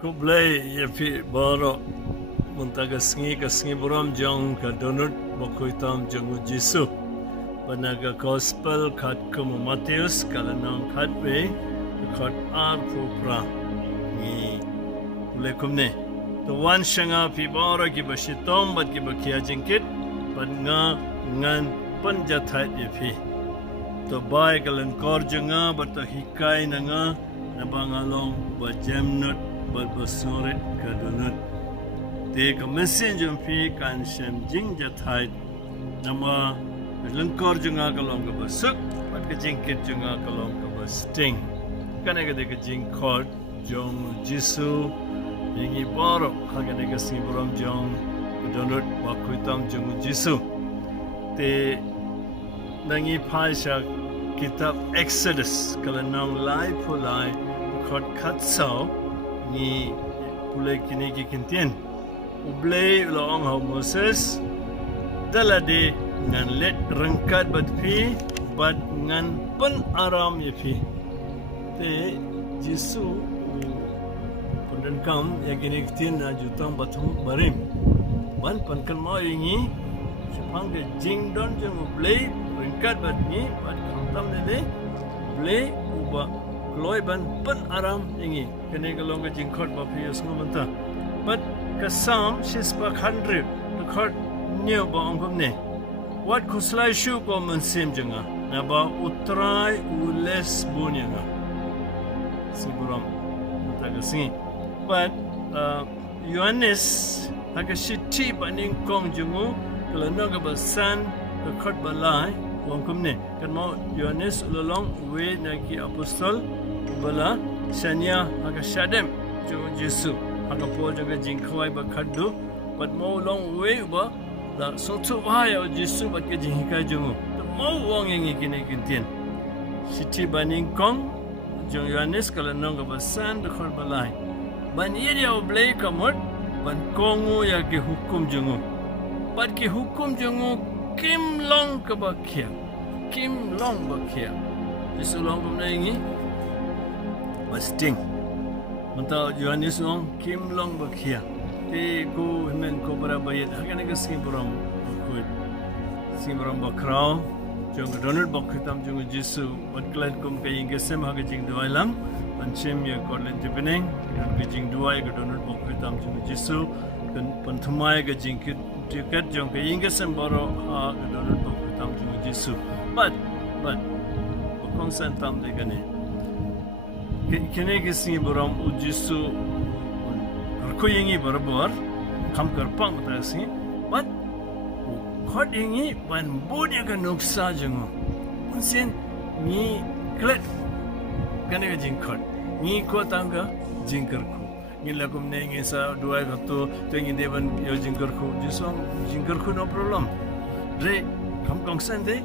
Kublai yapi baro muntaga sengi buram jong ka donut bokuitam jongu Jisu panaga gospel kat kumu Matius kalanang katwe kat ar pupra ni ule kumne to wan shanga pi baro ki bashitom bat ki bakia jingkit pat nga ngan panjathat yapi to bai Lyngkor Jongnga bat to Hikai nanga nabangalong ba jemnut bersurit ke donut. Te mesin jumpi kan shem jing jathai nama Lyngkor Jongnga kalong ke besuk, pat ke jingkit Jongnga kalong ke besting. Kana ke de jing khot jong Jisu yingi borok hagane ke siburam jong donut bakuitam jong Jisu. Te nangi paisha kitab Exodus kalanong lai pulai khot khatsau ni pulai kini ki kintian ublai long hau Moses dalade ngan let rengkat bat pi bat ngan pen aram ye pi te Jisu pundan kam ya kini kintian na jutang batum barim ban pan kan mau ingi sepang de jing don jeng ublai rengkat bat ni bat kam de ublai uba Loi ban pen aram ingi kene kalong ka jingkhot ba pius ngomanta but kasam shis ba 100 the khot new ba ongkom ne what kuslai shu ko mansim janga na ba utrai ules bunya na siburam mutaga singi but Yohanes hakashiti baning kong jungu kalano ka ba san the khot ba lai ongkom ne kan mo Yohanes ulolong we na ki apostol bala shanya aga shadem jo Jisu aga po jaga jingkhwai ba khaddu but mo long we ba la so tu ba ya Jisu bat ke Hikai jo to mo wong yang ikine kintian siti baning kong jo Yohanes kala nong ga basan de khol balai ban yeria oblei kamot ban kongu ya ke hukum jongo bat ke hukum jongo kim long ka bakhia kim long bakhia Jisu long kom na ingi Basting, mentau Yohanes long kim long bakia. Te ku himen ko berabayat. Hakan aga siburam kuit, siburam bakrau. Jong donut bakitam jong Jisu. Batklan kum kaya ingesem haga jing dua lam. Pancem ya korlen jepeneng. Dan ke jing dua ya donut bakitam jong Jisu. Dan pentumai ke jing tiket jong kaya ingesem baro haga donut bakitam jong Jisu. But konsen tam de gane. Kene kisi buram Jisu ko yengi barabar kam karpang matasi but khot yengi ban bodya ka nuksa jango unsen ni klet kane ka jingkhot ni ko tanga jingkar ko ni lakum ne ngi sa duai ka to tengi devan yo jingkar ko Jisu jingkar ko no problem re kam kongsan de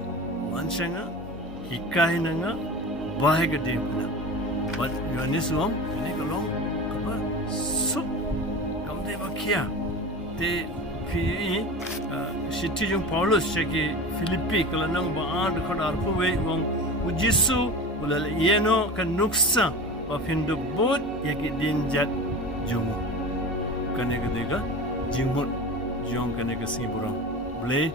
manchanga Hikai nanga bahe ka demna but Yohanes wong ini kalau apa sup kamu deh bakia te pi city jung Paulus ceki Filipi kalau nang baar dekat arpuwe wong Jisu ulal ieno kan nuksa wa pindu bud yaki dinjat jungu kane kedega jingmut jong kane kesiburan boleh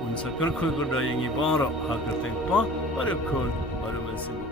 unsa kerkhoi goda yangi baro hakateng pa baru kol baru mensibu